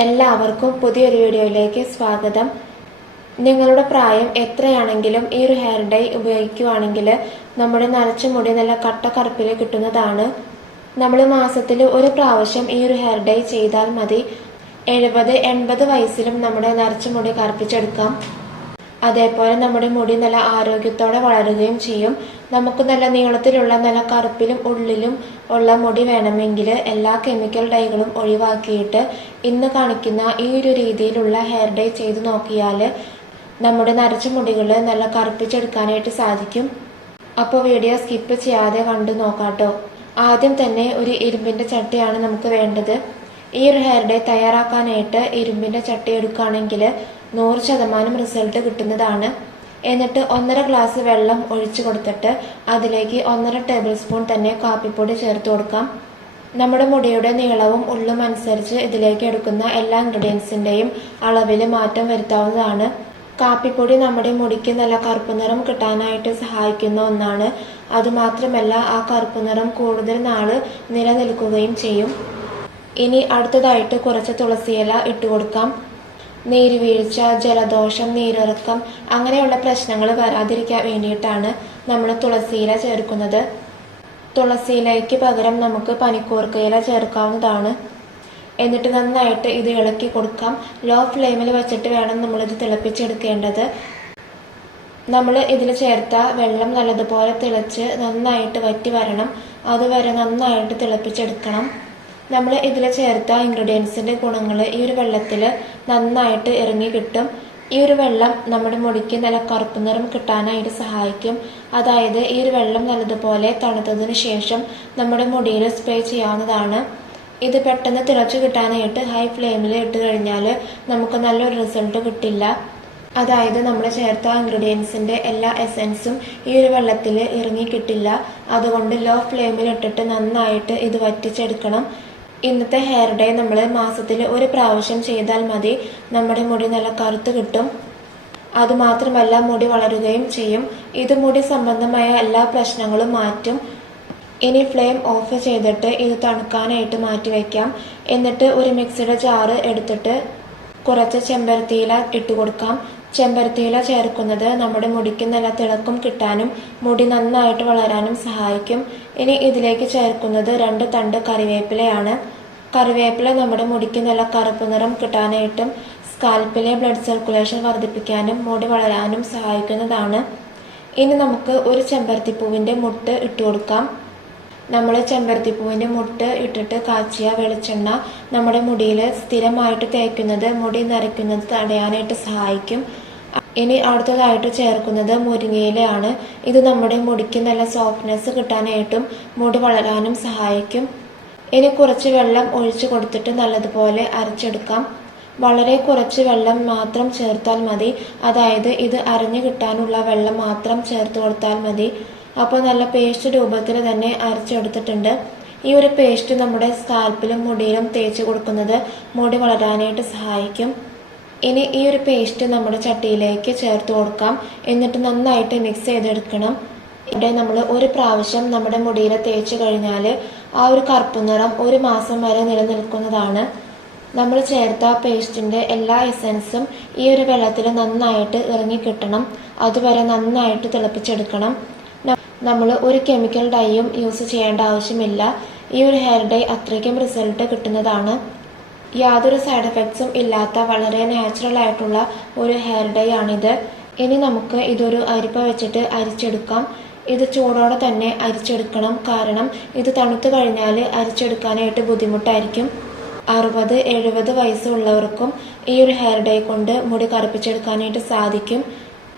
എല്ലാവർക്കും പുതിയൊരു വീഡിയോയിലേക്ക് സ്വാഗതം. നിങ്ങളുടെ പ്രായം എത്രയാണെങ്കിലും ഈ ഒരു ഹെയർ ഡൈ ഉപയോഗിക്കുകയാണെങ്കിൽ നമ്മുടെ നരച്ച മുടി നല്ല കട്ട കറുപ്പിൽ കിട്ടുന്നതാണ്. നമ്മൾ മാസത്തിൽ ഒരു പ്രാവശ്യം ഈ ഒരു ഹെയർ ഡൈ ചെയ്താൽ മതി. 70-80 വയസ്സിലും നമ്മുടെ നരച്ച മുടി കറുപ്പിച്ചെടുക്കാം. അതേപോലെ നമ്മുടെ മുടി നല്ല ആരോഗ്യത്തോടെ വളരുകയും ചെയ്യും. നമുക്ക് നല്ല നീളത്തിലുള്ള നല്ല കറുപ്പിലും ഉള്ളിലും ഉള്ള മുടി വേണമെങ്കിൽ എല്ലാ കെമിക്കൽ ഡൈകളും ഒഴിവാക്കിയിട്ട് ഇന്ന് കാണിക്കുന്ന ഈ ഒരു രീതിയിലുള്ള ഹെയർ ഡൈ ചെയ്ത് നോക്കിയാൽ നമ്മുടെ നരച്ച മുടികൾ നല്ല കറുപ്പിച്ചെടുക്കാനായിട്ട് സാധിക്കും. അപ്പോൾ വീഡിയോ സ്കിപ്പ് ചെയ്യാതെ കണ്ടു നോക്കാട്ടോ. ആദ്യം തന്നെ ഒരു ഇരുമ്പിൻ്റെ ചട്ടിയാണ് നമുക്ക് വേണ്ടത്. ഈ ഒരു ഹെയർ ഡൈ തയ്യാറാക്കാനായിട്ട് ഇരുമ്പിൻ്റെ ചട്ടി എടുക്കുകയാണെങ്കിൽ 100% റിസൾട്ട് കിട്ടുന്നതാണ്. എന്നിട്ട് 1.5 ഗ്ലാസ് വെള്ളം ഒഴിച്ചു കൊടുത്തിട്ട് അതിലേക്ക് 1.5 ടേബിൾ സ്പൂൺ തന്നെ കാപ്പിപ്പൊടി ചേർത്ത് കൊടുക്കാം. നമ്മുടെ മുടിയുടെ നീളവും ഉള്ളും അനുസരിച്ച് ഇതിലേക്ക് എടുക്കുന്ന എല്ലാ ഇൻഗ്രീഡിയൻസിൻ്റെയും അളവിൽ മാറ്റം വരുത്താവുന്നതാണ്. കാപ്പിപ്പൊടി നമ്മുടെ മുടിക്ക് നല്ല കറുപ്പ് നിറം കിട്ടാനായിട്ട് സഹായിക്കുന്ന ഒന്നാണ്. അതുമാത്രമല്ല ആ കറുപ്പ് നിറം കൂടുതൽ നാൾ നിലനിൽക്കുകയും ചെയ്യും. ഇനി അടുത്തതായിട്ട് കുറച്ച് തുളസിയില ഇട്ട് കൊടുക്കാം. നീരുവീഴ്ച, ജലദോഷം, നീരിറക്കം അങ്ങനെയുള്ള പ്രശ്നങ്ങൾ വരാതിരിക്കാൻ വേണ്ടിയിട്ടാണ് നമ്മൾ തുളസിയില ചേർക്കുന്നത്. തുളസിയിലയ്ക്ക് പകരം നമുക്ക് പനിക്കൂർക്കയില ചേർക്കാവുന്നതാണ്. എന്നിട്ട് നന്നായിട്ട് ഇത് ഇളക്കി കൊടുക്കാം. ലോ ഫ്ലെയിമിൽ വെച്ചിട്ട് വേണം നമ്മളിത് തിളപ്പിച്ചെടുക്കേണ്ടത്. നമ്മൾ ഇതിൽ ചേർത്ത വെള്ളം നല്ലതുപോലെ തിളച്ച് നന്നായിട്ട് വറ്റി വരണം. അതുവരെ നന്നായിട്ട് തിളപ്പിച്ചെടുക്കണം. നമ്മൾ ഇതിൽ ചേർത്ത ഇൻഗ്രീഡിയൻസിൻ്റെ ഗുണങ്ങൾ ഈ ഒരു വെള്ളത്തിൽ നന്നായിട്ട് ഇറങ്ങി കിട്ടും. ഈ ഒരു വെള്ളം നമ്മുടെ മുടിക്ക് നല്ല കറുപ്പ് നിറം കിട്ടാനായിട്ട് സഹായിക്കും. അതായത് ഈ ഒരു വെള്ളം നല്ലതുപോലെ തണുത്തതിന് ശേഷം നമ്മുടെ മുടിയിൽ സ്പ്രേ ചെയ്യാവുന്നതാണ്. ഇത് പെട്ടെന്ന് തിളച്ചു കിട്ടാനായിട്ട് ഹൈ ഫ്ലെയിമിൽ ഇട്ട് കഴിഞ്ഞാൽ നമുക്ക് നല്ലൊരു റിസൾട്ട് കിട്ടില്ല. അതായത് നമ്മൾ ചേർത്ത ഇൻഗ്രീഡിയൻസിൻ്റെ എല്ലാ എസൻസും ഈ ഒരു വെള്ളത്തിൽ ഇറങ്ങി കിട്ടില്ല. അതുകൊണ്ട് ലോ ഫ്ലെയിമിൽ ഇട്ടിട്ട് നന്നായിട്ട് ഇത് വറ്റിച്ചെടുക്കണം. ഇന്നത്തെ ഹെയർ ഡൈ നമ്മൾ മാസത്തിൽ ഒരു പ്രാവശ്യം ചെയ്താൽ മതി. നമ്മുടെ മുടി നല്ല കറുത്ത് കിട്ടും. അതുമാത്രമല്ല മുടി വളരുകയും ചെയ്യും. ഇത് മുടി സംബന്ധമായ എല്ലാ പ്രശ്നങ്ങളും മാറ്റും. ഇനി ഫ്ലെയിം ഓഫ് ചെയ്തിട്ട് ഇത് തണുക്കാനായിട്ട് മാറ്റി വയ്ക്കാം. എന്നിട്ട് ഒരു മിക്സിയുടെ ജാറ് എടുത്തിട്ട് കുറച്ച് ചെമ്പരത്തിയില ഇട്ട് കൊടുക്കാം. ചെമ്പരത്തിയില ചേർക്കുന്നത് നമ്മുടെ മുടിക്ക് നല്ല തിളക്കം കിട്ടാനും മുടി നന്നായിട്ട് വളരാനും സഹായിക്കും. ഇനി ഇതിലേക്ക് ചേർക്കുന്നത് 2 തണ്ട് കറിവേപ്പിലയാണ്. കറിവേപ്പില നമ്മുടെ മുടിക്ക് നല്ല കറുപ്പ് നിറം കിട്ടാനായിട്ടും സ്കാൽപ്പിലെ ബ്ലഡ് സർക്കുലേഷൻ വർദ്ധിപ്പിക്കാനും മുടി വളരാനും സഹായിക്കുന്നതാണ്. ഇനി നമുക്ക് ഒരു ചെമ്പരത്തിപ്പൂവിൻ്റെ മുട്ട് ഇട്ട് കൊടുക്കാം. നമ്മൾ ചെമ്പരത്തിപ്പൂവിൻ്റെ മുട്ട് ഇട്ടിട്ട് കാച്ചിയ വെളിച്ചെണ്ണ നമ്മുടെ മുടിയിൽ സ്ഥിരമായിട്ട് തേക്കുന്നത് മുടി നരയ്ക്കുന്നത് തടയാനായിട്ട് സഹായിക്കും. ഇനി അടുത്തതായിട്ട് ചേർക്കുന്നത് മുരിങ്ങയിലയാണ്. ഇത് നമ്മുടെ മുടിക്ക് നല്ല സോഫ്റ്റ്നെസ് കിട്ടാനായിട്ടും മുടി വളരാനും സഹായിക്കും. ഇനി കുറച്ച് വെള്ളം ഒഴിച്ചു കൊടുത്തിട്ട് നല്ലതുപോലെ അരച്ചെടുക്കാം. വളരെ കുറച്ച് വെള്ളം മാത്രം ചേർത്താൽ മതി. അതായത് ഇത് അരഞ്ഞു കിട്ടാനുള്ള വെള്ളം മാത്രം ചേർത്ത് കൊടുത്താൽ മതി. അപ്പോൾ നല്ല പേസ്റ്റ് രൂപത്തിൽ തന്നെ അരച്ചെടുത്തിട്ടുണ്ട്. ഈ ഒരു പേസ്റ്റ് നമ്മുടെ സ്കാൽപ്പിലും മുടിയിലും തേച്ച് കൊടുക്കുന്നത് മുടി വളരാനായിട്ട് സഹായിക്കും. ഇനി ഈ ഒരു പേസ്റ്റ് നമ്മുടെ ചട്ടിയിലേക്ക് ചേർത്ത് കൊടുക്കാം. എന്നിട്ട് നന്നായിട്ട് മിക്സ് ചെയ്തെടുക്കണം. ഇവിടെ നമ്മൾ ഒരു പ്രാവശ്യം നമ്മുടെ മുടിയിൽ തേച്ച് കഴിഞ്ഞാൽ ആ ഒരു കറുപ്പ് നിറം 1 മാസം വരെ നിലനിൽക്കുന്നതാണ്. നമ്മൾ ചേർത്ത പേസ്റ്റിൻ്റെ എല്ലാ എസൻസും ഈ ഒരു വെള്ളത്തിൽ നന്നായിട്ട് ഇറങ്ങി കിട്ടണം. അതുവരെ നന്നായിട്ട് തിളപ്പിച്ചെടുക്കണം. നമ്മൾ ഒരു കെമിക്കൽ ഡൈയും യൂസ് ചെയ്യേണ്ട ആവശ്യമില്ല. ഈ ഒരു ഹെയർ ഡൈ അത്രയ്ക്കും റിസൾട്ട് കിട്ടുന്നതാണ്. യാതൊരു സൈഡ് എഫക്ട്സും ഇല്ലാത്ത വളരെ നാച്ചുറൽ ആയിട്ടുള്ള ഒരു ഹെയർ ഡൈ ആണിത്. ഇനി നമുക്ക് ഇതൊരു അരിപ്പ വെച്ചിട്ട് അരിച്ചെടുക്കാം. ഇത് ചൂടോടെ തന്നെ അരിച്ചെടുക്കണം. കാരണം ഇത് തണുത്തു കഴിഞ്ഞാൽ അരിച്ചെടുക്കാനായിട്ട് ബുദ്ധിമുട്ടായിരിക്കും. 60-70 വയസ്സുള്ളവർക്കും ഈ ഒരു ഹെയർ ഡൈ കൊണ്ട് മുടി കറുപ്പിച്ചെടുക്കാനായിട്ട് സാധിക്കും.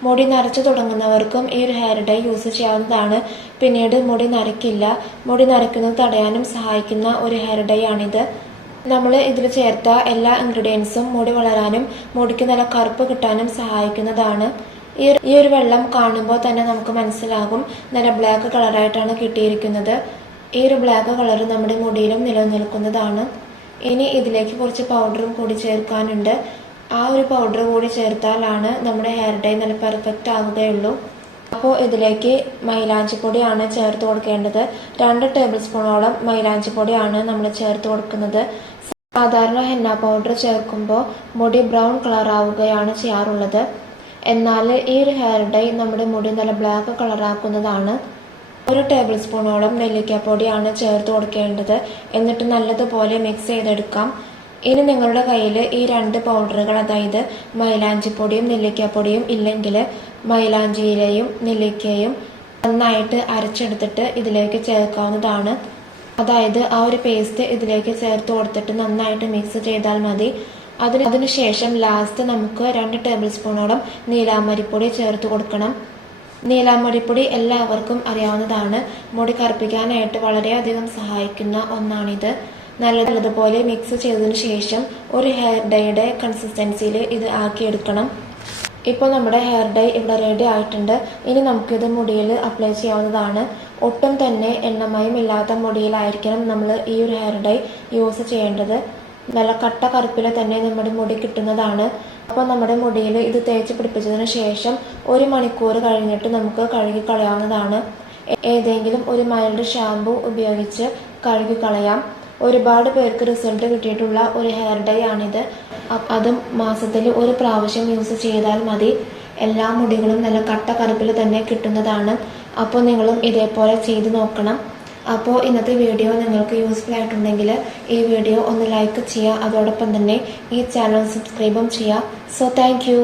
മുടി നരച്ചു തുടങ്ങുന്നവർക്കും ഈ ഒരു ഹെയർ ഡൈ യൂസ് ചെയ്യാവുന്നതാണ്. പിന്നീട് മുടി നരയ്ക്കില്ല. മുടി നരയ്ക്കുന്നത് തടയാനും സഹായിക്കുന്ന ഒരു ഹെയർ ഡൈ ആണിത്. നമ്മൾ ഇതിൽ ചേർത്ത എല്ലാ ഇൻഗ്രീഡിയൻസും മുടി വളരാനും മുടിക്ക് നല്ല കറുപ്പ് കിട്ടാനും സഹായിക്കുന്നതാണ്. ഈ ഒരു വെള്ളം കാണുമ്പോൾ തന്നെ നമുക്ക് മനസ്സിലാകും നല്ല ബ്ലാക്ക് കളറായിട്ടാണ് കിട്ടിയിരിക്കുന്നത്. ഈ ഒരു ബ്ലാക്ക് കളർ നമ്മുടെ മുടിയിലും നിലനിൽക്കുന്നതാണ്. ഇനി ഇതിലേക്ക് കുറച്ച് പൗഡറും കൂടി ചേർക്കാനുണ്ട്. ആ ഒരു പൗഡർ കൂടി ചേർത്താലാണ് നമ്മുടെ ഹെയർ ഡൈ നല്ല പെർഫെക്റ്റ് ആവുകയുള്ളൂ. അപ്പോൾ ഇതിലേക്ക് മൈലാഞ്ചിപ്പൊടിയാണ് ചേർത്ത് കൊടുക്കേണ്ടത്. 2 ടേബിൾ സ്പൂണോളം മൈലാഞ്ചിപ്പൊടിയാണ് നമ്മൾ ചേർത്ത് കൊടുക്കുന്നത്. സാധാരണ ഹെന്ന പൗഡർ ചേർക്കുമ്പോൾ മുടി ബ്രൗൺ കളർ ആവുകയാണ് ചെയ്യാറുള്ളത്. എന്നാൽ ഈ ഒരു ഹെയർ ഡൈ നമ്മുടെ മുടി നല്ല ബ്ലാക്ക് കളറാക്കുന്നതാണ്. 1 ടേബിൾ സ്പൂണോളം നെല്ലിക്കാപ്പൊടിയാണ് ചേർത്ത് കൊടുക്കേണ്ടത്. എന്നിട്ട് നല്ലതുപോലെ മിക്സ് ചെയ്തെടുക്കാം. ഇനി നിങ്ങളുടെ കയ്യിൽ ഈ 2 പൗഡറുകൾ, അതായത് മൈലാഞ്ചിപ്പൊടിയും നെല്ലിക്കാപ്പൊടിയും ഇല്ലെങ്കിൽ മൈലാഞ്ചിയിലയും നെല്ലിക്കയും നന്നായിട്ട് അരച്ചെടുത്തിട്ട് ഇതിലേക്ക് ചേർക്കാവുന്നതാണ്. അതായത് ആ ഒരു പേസ്റ്റ് ഇതിലേക്ക് ചേർത്ത് കൊടുത്തിട്ട് നന്നായിട്ട് മിക്സ് ചെയ്താൽ മതി. അതിനുശേഷം ലാസ്റ്റ് നമുക്ക് 2 ടേബിൾ സ്പൂണോളം നീലാമരിപ്പൊടി ചേർത്ത് കൊടുക്കണം. നീലാമരിപ്പൊടി എല്ലാവർക്കും അറിയാവുന്നതാണ്. മുടി കറുപ്പിക്കാനായിട്ട് വളരെയധികം സഹായിക്കുന്ന ഒന്നാണിത്. നല്ലതുപോലെ മിക്സ് ചെയ്തതിനു ശേഷം ഒരു ഹെയർ ഡൈയുടെ കൺസിസ്റ്റൻസിയിൽ ഇത് ആക്കിയെടുക്കണം. ഇപ്പോൾ നമ്മുടെ ഹെയർ ഡൈ ഇവിടെ റെഡി ആയിട്ടുണ്ട്. ഇനി നമുക്കിത് മുടിയിൽ അപ്ലൈ ചെയ്യാവുന്നതാണ്. ഒട്ടും തന്നെ എണ്ണമയം ഇല്ലാത്ത മുടിയിലായിരിക്കണം നമ്മൾ ഈ ഒരു ഹെയർ ഡൈ യൂസ് ചെയ്യേണ്ടത്. നല്ല കട്ട കറുപ്പിൽ തന്നെ നമ്മുടെ മുടി കിട്ടുന്നതാണ്. അപ്പോൾ നമ്മുടെ മുടിയിൽ ഇത് തേച്ച് പിടിപ്പിച്ചതിന് ശേഷം 1 മണിക്കൂർ കഴിഞ്ഞിട്ട് നമുക്ക് കഴുകി കളയാവുന്നതാണ്. ഏതെങ്കിലും ഒരു മൈൽഡ് ഷാമ്പു ഉപയോഗിച്ച് കഴുകി കളയാം. ഒരുപാട് പേർക്ക് റിസൾട്ട് കിട്ടിയിട്ടുള്ള ഒരു ഹെയർ ഡൈ ആണിത്. അതും മാസത്തിൽ 1 പ്രാവശ്യം യൂസ് ചെയ്താൽ മതി. എല്ലാ മുടികളും നല്ല കട്ട കറുപ്പിൽ തന്നെ കിട്ടുന്നതാണ്. അപ്പോൾ നിങ്ങളും ഇതേപോലെ ചെയ്ത് നോക്കണം. അപ്പോൾ ഇന്നത്തെ വീഡിയോ നിങ്ങൾക്ക് യൂസ്ഫുൾ ആയിട്ടുണ്ടെങ്കിൽ ഈ വീഡിയോ ഒന്ന് ലൈക്ക് ചെയ്യുക. അതോടൊപ്പം തന്നെ ഈ ചാനൽ സബ്സ്ക്രൈബും ചെയ്യുക. So thank you.